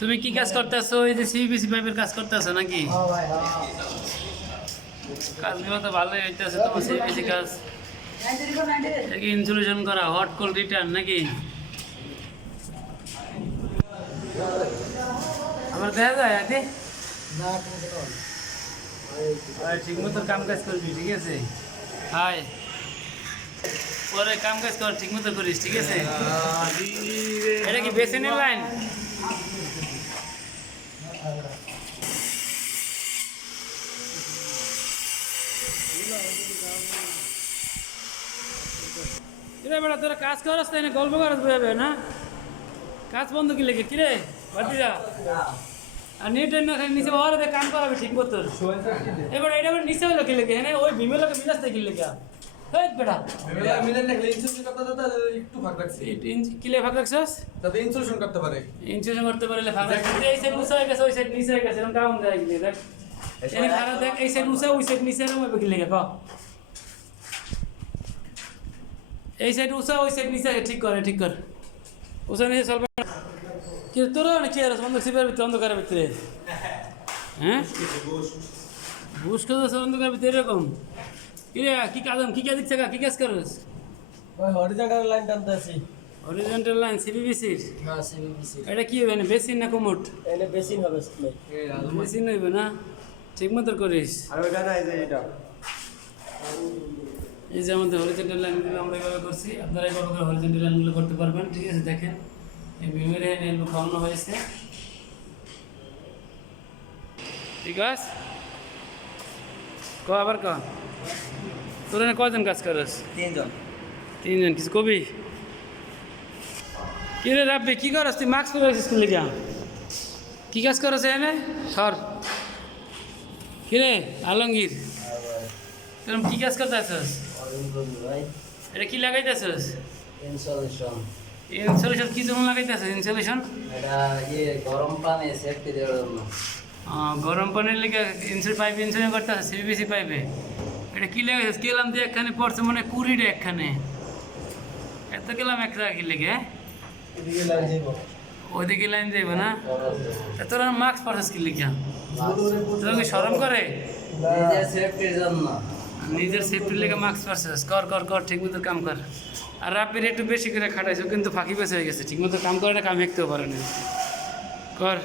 তুমি কি কাজ করতেছো? এই যে সিবিসি পাইপের কাজ করতেছো নাকি? কাজগুলো তো ভালোই হইতেছে তোমার সিবিসি কাজ। ইনসুলেশন করা, হট কোল্ড রিটার্ন নাকি? আমার দেখা যায় আগে ঠিক মতো কাম কাজ করবি, ঠিক আছে? হাই, পরে কাম কাজ কর, ঠিক মতো করিস, ঠিক আছে? এটা কি বেসিনের লাইন? কিরে বেটা, তোরা কাজ করস তাই না? গল্প করস বইবে না? কাজ বন্ধ কি লেগে? কিরে ভাতিজা, আর নেট না খালি নিচে বাবার কাম করাবে ঠিক মতো। এবার এটা নিচে হলো কি লেগে? হ্যাঁ, ওই ভীমের লোকে মিলাস থেকে লেগে বেটা কিলে ভাগ রাখছস যাতে ইনসুলেশন করতে পারে। ইনসুলেশন করতে পারলে ভাগ রাখছিস। এই সাইড উঁচা হয়ে গেছে, ওই সাইড নিচে হয়ে গেছে, এরকম কাউন দেয় গিয়ে দেখ। এনে খারাপ দেখ, এই সাইড উঁচা, ওই সাইড নিচে, এরকম হবে কি লেগে? ক এই সাইড উঁচা, ওই সাইড নিচে, ঠিক করে, ঠিক কর। উঁচা নিচে চলবে কি তোর কি আর বন্ধ শিবের ভিতরে, অন্ধকারের ভিতরে? হ্যাঁ, বুঝ করতেছ অন্ধকারের ভিতরে এরকম? কিরে কি কাজ, কি কাজ দিচ্ছে? কি কাজ করস? ওই হরিজন্টাল লাইন টানতেছি। হরিজন্টাল লাইন সিবিবিসির? হ্যাঁ, সিবিবিসি। এটা কি হবে? বেসিন না কোমোট? এনে বেসিন হবে ভাই। বেসিন হইবে না? ঠিক মতো করিস। আর ওইখানে এই যে এটা এই যে আমাদের হরিজন্টাল লাইনগুলো আমরা এভাবে করছি, আপনারা এভাবে করে হরিজন্টাল লাইনগুলো করতে পারবেন, ঠিক আছে? দেখেন এই ভিমের এলবো খাওয়ানো হয়েছে, ঠিক আছে? ক আবার ক, তোর এনে কজন কাজ করস? তিনজন। তিনজন। কিছু কবি? কি রে রাব্বি, কি করস তুই? মাস্ক পরে আসিস স্কুলে গিয়া, কি কাজ করস এনে? সর। কি রে আলমগীর, এরকম কি কাজ করতে আসস? এটা কি লাগাইতেছস? ইনসুলেশন। ইনসুলেশন কি জন্য লাগাইতেছস? ইনসুলেশন এটা গরম পানি সেফটি দেওয়ার জন্য। গরম পানির লেগে পাইপ ইনসুলেশন করতে আছে সিবিসি পাইপে। এটা কি লাগাইছিস? কেলাম দিয়ে একখানে পড়ছে মনে হয় 20 একখানে, এত কেলাম একটা কি লেগে? এদিকে লাইন যাব। ওইদিকে লাইন যাইব না? তোরা মাস্ক পরছিস কি লিখা? তোরা কি শরম করে? নিজের সেফটির জন্য। নিজের সেফটির লেগে মাস্ক পরছিস? কর কর কর, ঠিক মতো কাম কর। আর রাব্বির একটু বেশি করে খাটাইছো, কিন্তু ফাঁকি বেঁচে হয়ে গেছে, ঠিক মতো কাম করে, কাম হেঁকতেও পারে না। কর।